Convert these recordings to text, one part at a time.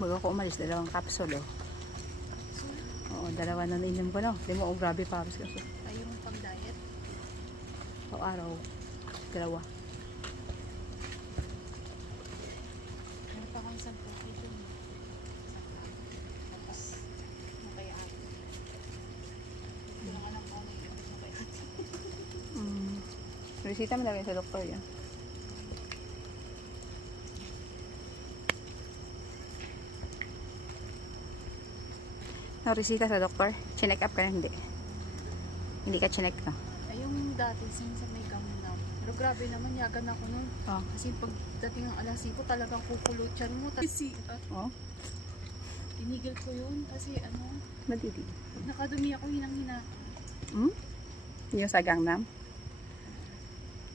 Bago ako umalis, 2 capsule oh. Oo, 2 na nainom ko no. Di mo, oh, grabe pawis kasi. Ay, yung pang-diet? O araw, 2. Meron pa kang 10 kilo. Tapos, kaya ate. Hindi ko lang alam kung ano yung kaya ate. Resita mo na rin sa doktor yan. No, resita sa doktor? Chinek up ka na? Hindi. Hindi ka chinek no? Ay, yung dati, sa may gamon na. Pero grabe naman, yagan ako nun. Oh. Kasi pagdating ng alas 5, talagang kukulot siya mo. Kasi, Oh? tinigil ko yun. Kasi, Madidi. pag nakadumi ako, hinang-hina. Yung sa Gangnam?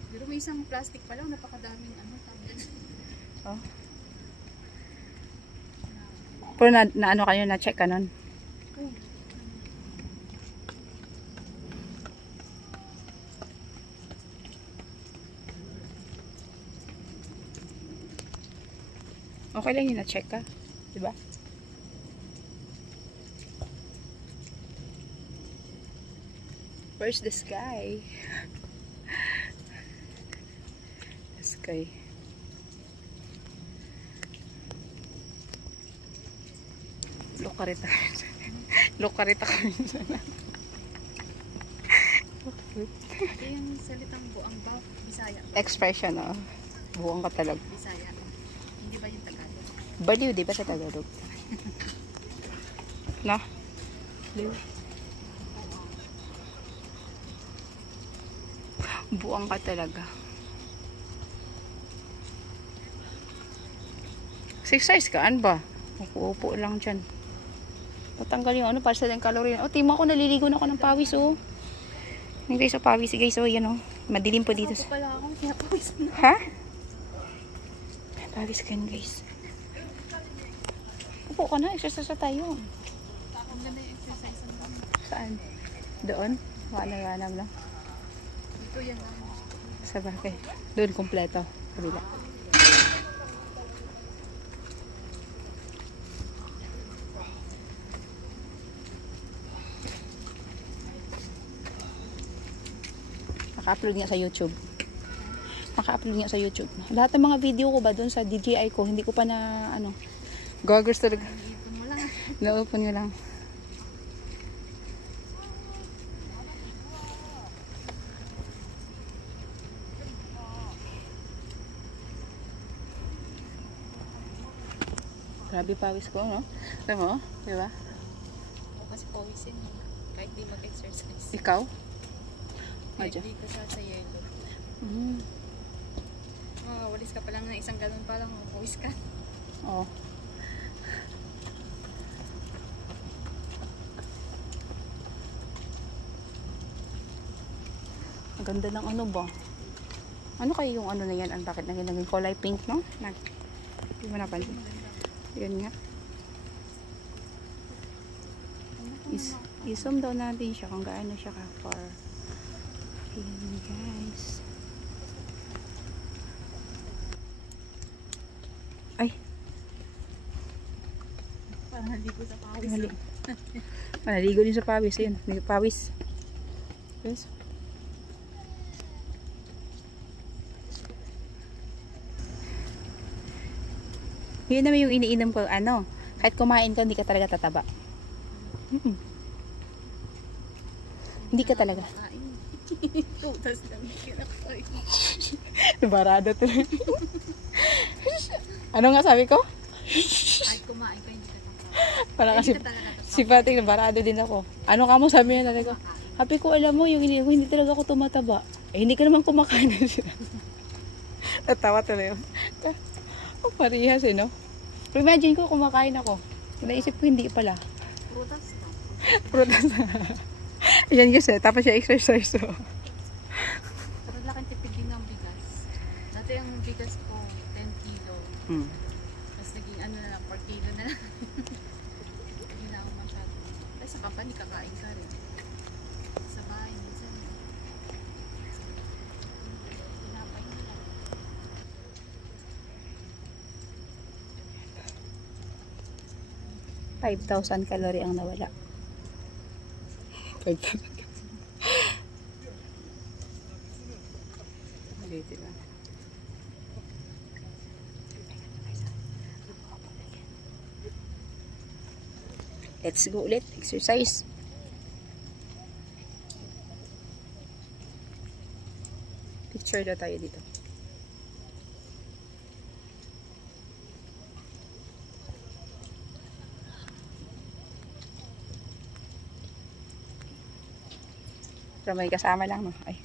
Pero may isang plastic pa lang, napakadaming tablet. Oh. Pero na ano kayo, na-check ka nun? Okay. Okay lang yun, na-check ka. Diba? Where's the sky? The sky. Lukarita kami sana. Lukarita kami sana. Ito yung salitang buang ba? Bisaya. Expression, oh. Buong ka talaga. Bisaya. Hindi ba yung Tagalog? Baliw, di ba sa Tagalog? Na? Baliw. Buang ka talaga. Exercise ka, ano ba? Upo lang dyan. Patanggal yung ano, para sa yung calorie. O, timo ako, naliligo na ako ng pawis, oh. Yung guys, oh, pawis, guys, oh, yan, oh. Madilim po dito. Ako pala ako, kaya pawis na. Ha? Pawis ka yun, guys. Upo ka na, exercise na tayo. Ang ganda yung exercise. Saan? Doon? Wanam lang. Dito yan. Sa bagay. Doon, kompleto. Kabila. Naka-upload nga sa YouTube. Naka-upload nga sa YouTube. Lahat ng mga video ko ba doon sa DJI ko, hindi ko pa na, goggles talaga. Ipon mo lang. Na-open nyo lang. Grabe pawis ko, no? Alam mo, di ba? Kasi pawisin mo. Kahit di mag-exercise. Ikaw? Kahit Adyo. di ka sa yelo. Mm. Walis ka pa lang na isang galon pa lang. Pawis ka. Oo. Ang ganda ng ano ba? Ano kayo yung ano na yan? Ang bakit naging kulay pink, no? Hindi mo napansin. Yan nga. I-zoom daw natin siya kung gaano siya ka-far. Ayan guys. Ay! Parang naligo sa pawis. Naligo din sa pawis. Ayun, may pawis. Yes. Yun naman yung iniinom ko, kahit kumain ka, hindi ka talaga tataba. Hindi ka talaga. Putas lang kinakain. Barada to. Ano nga sabi ko? Kahit kumain ka, hindi ka tataba. Para kasi si Pating, barado din ako. Ano ka mo sabi niya talaga? Happy ko, alam mo, yung iniinom ko, hindi talaga ako tumataba. Eh, hindi ka naman kumakain na siya. Natawa tuloy yun. Oh, parehas no? Pero imagine ko kumakain ako. Naisip ko hindi pala. Prutas lang. Prutas. Ayan kasi, tapos siya exercise. So. Pero laking tipid din ng bigas. Dati ang bigas ko, 10 kilo. Tapos naging na lang, 4 kilo na lang. Hindi na ako masyado. Ay, sa company, kakain ka rin. Sa bahay, minsan. Pinapay nila. 5,000 calorie ang nawala. 5,000. Diba? Let's go ulit. Exercise. Picture na tayo dito. Pero may kasama lang, no? Ay.